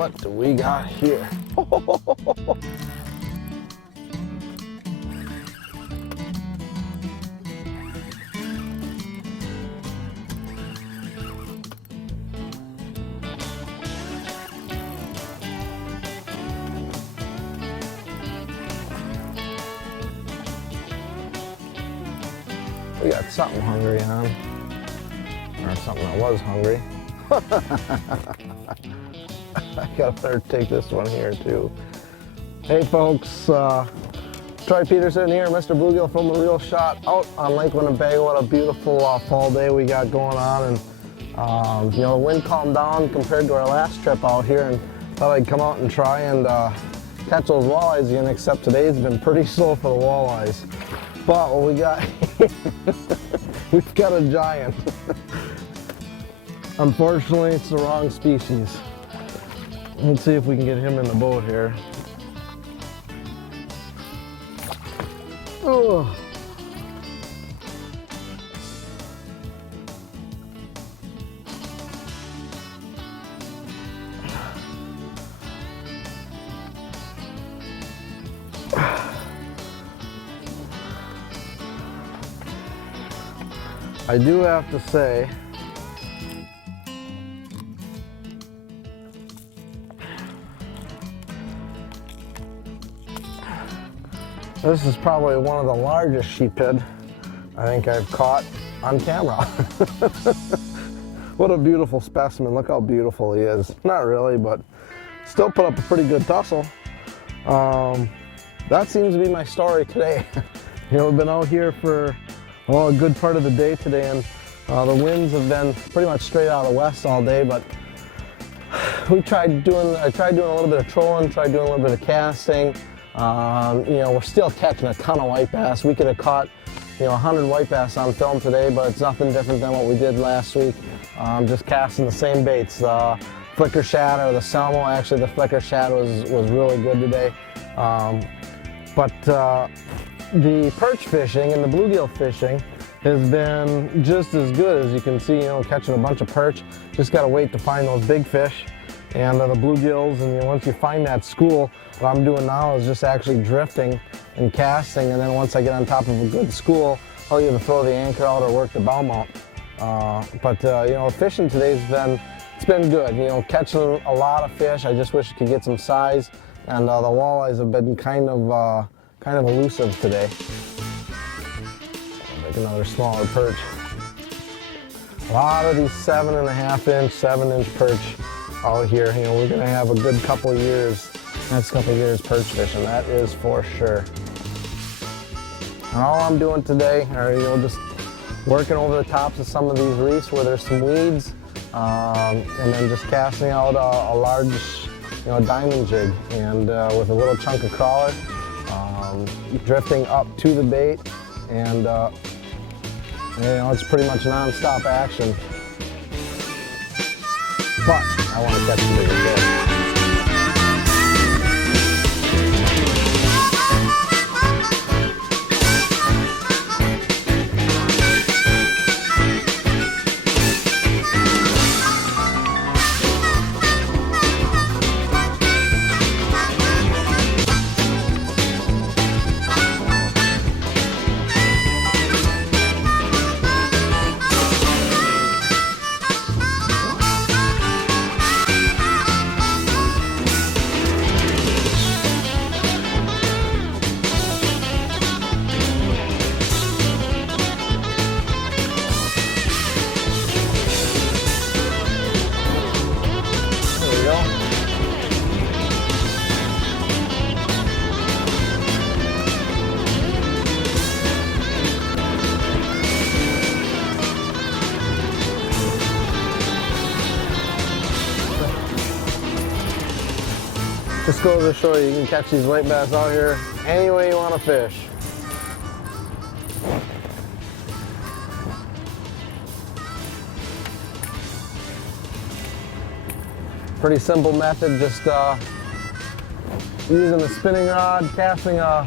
what do we got here? We got something hungry on, or something that was hungry. I gotta better take this one here too. Hey folks, Troy Peterson here, Mr. Bluegill from A Real Shot out on Lake Winnebago. What a beautiful fall day we got going on, and you know, the wind calmed down compared to our last trip out here, and thought I'd come out and try and catch those walleyes again, except today's been pretty slow for the walleyes. But what we got here, we've got a giant. Unfortunately, it's the wrong species. Let's see if we can get him in the boat here. Oh. I do have to say, this is probably one of the largest sheephead I think I've caught on camera. What a beautiful specimen. Look how beautiful he is. Not really, but still put up a pretty good tussle. That seems to be my story today. You know, we've been out here for a good part of the day today, and the winds have been pretty much straight out of the west all day, but I tried doing a little bit of trolling, tried doing a little bit of casting. You know, we're still catching a ton of white bass. We could have caught, you know, 100 white bass on film today, but it's nothing different than what we did last week. Just casting the same baits, the flicker shad or the salmo. Actually, the flicker shad was really good today. But the perch fishing and the bluegill fishing has been just as good. As you can see, you know, catching a bunch of perch. Just got to wait to find those big fish and the bluegills, and you know, once you find that school, what I'm doing now is just actually drifting and casting, and then once I get on top of a good school, I'll either throw the anchor out or work the bow mount. You know, fishing today's been good. You know, catching a lot of fish. I just wish I could get some size, and the walleyes have been kind of elusive today. I'll make another smaller perch. A lot of these 7.5 inch, 7 inch perch out here. You know, we're gonna have a good couple of years, next couple of years perch fishing, that is for sure. And all I'm doing today are, you know, just working over the tops of some of these reefs where there's some weeds, and then just casting out a large, you know, diamond jig, and with a little chunk of crawler, drifting up to the bait, and you know, it's pretty much non-stop action. But I want to catch the bigger fish. Just goes to show you can catch these white bass out here any way you want to fish. Pretty simple method, just using a spinning rod, casting a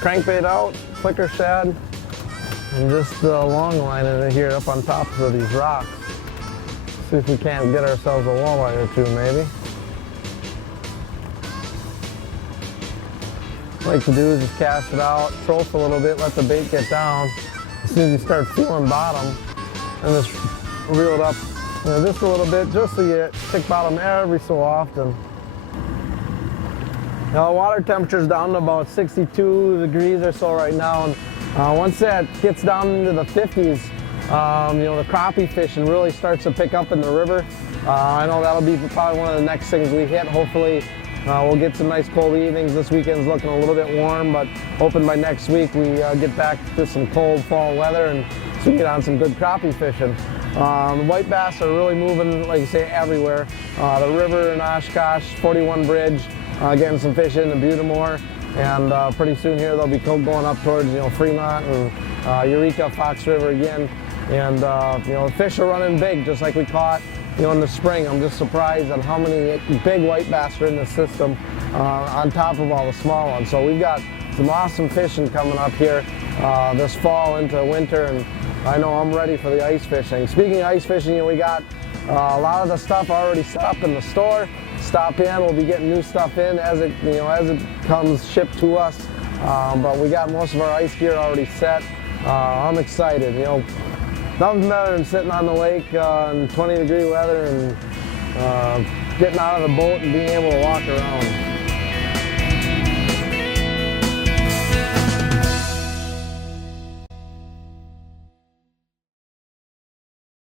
crankbait out, flicker shad, and just long lining it here up on top of these rocks. See if we can't get ourselves a walleye or two maybe. like to do is just cast it out, trough a little bit, let the bait get down. As soon as you start feeling bottom, and just reel it up, just a little bit, just so you tick bottom every so often. Now, the water temperature's down to about 62 degrees or so right now, and once that gets down into the 50s, the crappie fishing really starts to pick up in the river. I know that'll be probably one of the next things we hit. Hopefully, we'll get some nice cold evenings. This weekend's looking a little bit warm, but hoping by next week we get back to some cold fall weather and so we get on some good crappie fishing. The white bass are really moving, like you say, everywhere. The river in Oshkosh, 41 Bridge, getting some fish in the Butamore, and pretty soon here they'll be going up towards Fremont and Eureka, Fox River again. And the fish are running big, just like we caught in the spring. I'm just surprised at how many big white bass are in the system on top of all the small ones. So we've got some awesome fishing coming up here this fall into winter, and I know I'm ready for the ice fishing. Speaking of ice fishing, we got a lot of the stuff already set up in the store. Stop in, we'll be getting new stuff in as it comes shipped to us. But we got most of our ice gear already set. I'm excited. Nothing better than sitting on the lake in 20-degree weather and getting out of the boat and being able to walk around.